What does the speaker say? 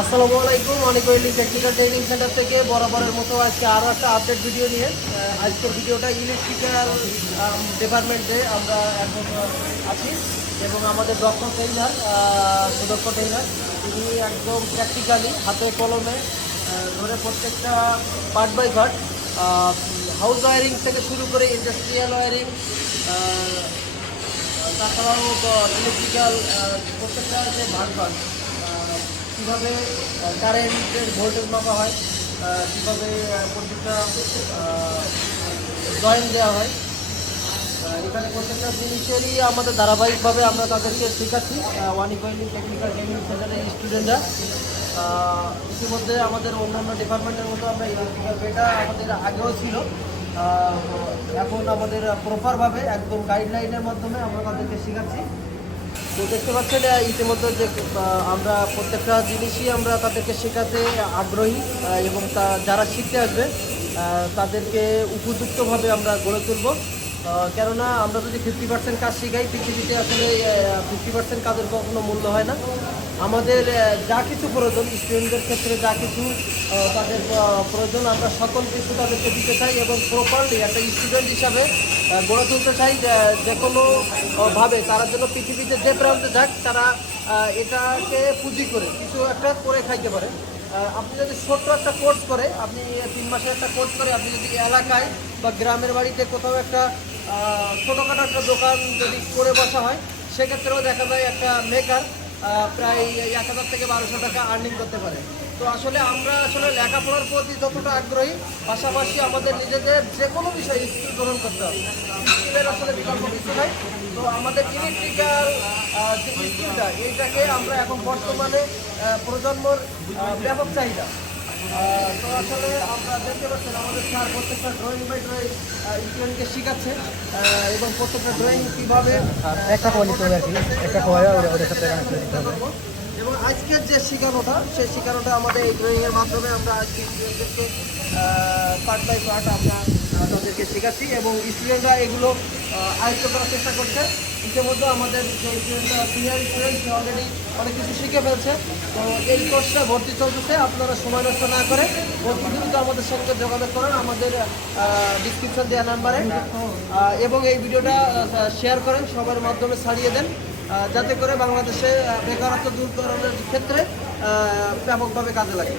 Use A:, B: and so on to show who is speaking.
A: আসসালামু আলাইকুম। অনেক ওয়েলি টেকনিক্যাল ট্রেনিং সেন্টার থেকে বরাবরের মতো আজকে আরও একটা আপডেট ভিডিও নিয়ে আজকের ভিডিওটা ইলেকট্রিক্যাল ডিপার্টমেন্টে আমরা এখন আছি এবং আমাদের দক্ষ ট্রেনার সুদক্ষ ট্রেনার তিনি একদম প্র্যাকটিক্যালি হাতে কলমে ধরে প্রত্যেকটা part by part house wiring থেকে শুরু করে ইন্ডাস্ট্রিয়াল ওয়ারিং তাছাড়াও ইলেকট্রিক্যাল প্রত্যেকটা যে ভাগ ভাগ কীভাবে কারেন্টের ভোল্টেজ মাপা হয় কীভাবে প্রত্যেকটা জয়েন দেওয়া হয়। এখানে প্রত্যেকটা জিনিসেরই আমাদের ধারাবাহিকভাবে আমরা তাদেরকে শেখাচ্ছি ওয়ানি কোয়েলিং টেকনিক্যাল ট্রেনিং সেন্টারের স্টুডেন্টরা ইতিমধ্যে আমাদের অন্যান্য ডিপার্টমেন্টের মতো আমরা এটা আমাদের আগেও ছিল। এখন আমাদের প্রপারভাবে একদম গাইডলাইনের মাধ্যমে আমরা তাদেরকে শেখাচ্ছি। তো দেখতে পাচ্ছেন ইতিমধ্যে যে আমরা প্রত্যেকটা জিনিসই আমরা তাদেরকে শেখাতে আগ্রহী এবং তা যারা শিখতে আসবে তাদেরকে উপযুক্তভাবে আমরা গড়ে তুলব। কেননা আমরা যদি ফিফটি পার্সেন্ট কাজ শিখাই, পৃথিবীতে আসলে ফিফটি পার্সেন্ট কাজের কখনো মূল্য হয় না। আমাদের যা কিছু প্রয়োজন স্টুডেন্টদের ক্ষেত্রে যা কিছু তাদের প্রয়োজন আমরা সকল কিছু তাদেরকে দিতে চাই এবং প্রপারলি একটা স্টুডেন্ট হিসাবে গড়ে তুলতে চাই যে- যে কোনো আহ, ভাবে। তারা যেন পৃথিবীতে যে প্রান্তে যাক তারা এটাকে পুঁজি করে কিছু একটা করে খাইতে পারে। আপনি যদি ছোট্ট একটা কোর্স করে আপনি তিন মাসের একটা কোর্স করে আপনি যদি এলাকায় বা গ্রামের বাড়িতে কোথাও একটা ছোটোখাটো একটা দোকান যদি করে বসা হয় সেক্ষেত্রেও দেখা যায় একটা মেকার প্রায় এক হাজার থেকে বারোশো টাকা আর্নিং করতে পারে। তো আসলে আমরা আসলে লেখাপড়ার প্রতি যতটা আগ্রহী, পাশাপাশি আমাদের নিজেদের যে কোনো বিষয়ে স্কিল গ্রহণ করতে হবে। স্কিলের আসলে বিকল্প কিছু নাই। তো আমাদের ইলেকট্রিক্যাল যে স্কিলটা এইটাকে আমরা এখন বর্তমানে প্রজন্মর ব্যাপক চাহিদা। তো আসলে আমরা দেখতে পাচ্ছেন আমাদের স্যার প্রত্যেকটা ড্রয়িং বাই ড্রয়িং স্টুডেন্টকে শেখাচ্ছে এবং প্রত্যেকটা ড্রয়িং কীভাবে
B: একটা কয় নিতে হবে আর কি। একটা কয় ওদের সাথে কানেক্ট করে দিতে হবে।
A: এবং আজকের যে শেখানোটা সেই শেখানোটা আমাদের এই ড্রয়িংয়ের মাধ্যমে আমরা আজকে স্টুডেন্টদেরকে পার্ট বাই পার্ট আমরা তাদেরকে শেখাচ্ছি এবং স্টুডেন্টরা এগুলো আয়ত্ত করার চেষ্টা করছে। ইতিমধ্যে আমাদের যে স্টুডেন্টরা সিনিয়র স্টুডেন্ট সে অলরেডি অনেক কিছু শিখে ফেলছে। তো এই কোর্সটা ভর্তি চলতেছে, আপনারা সময় নষ্ট না করে ভর্তি দ্রুত আমাদের সঙ্গে যোগাযোগ করেন, আমাদের ডিসক্রিপশন দেওয়া নাম্বারে এবং এই ভিডিওটা শেয়ার করেন, সবার মাধ্যমে ছাড়িয়ে দেন যাতে করে বাংলাদেশে বেকারত্ব দূর করানোর ক্ষেত্রে ব্যাপকভাবে কাজে লাগে।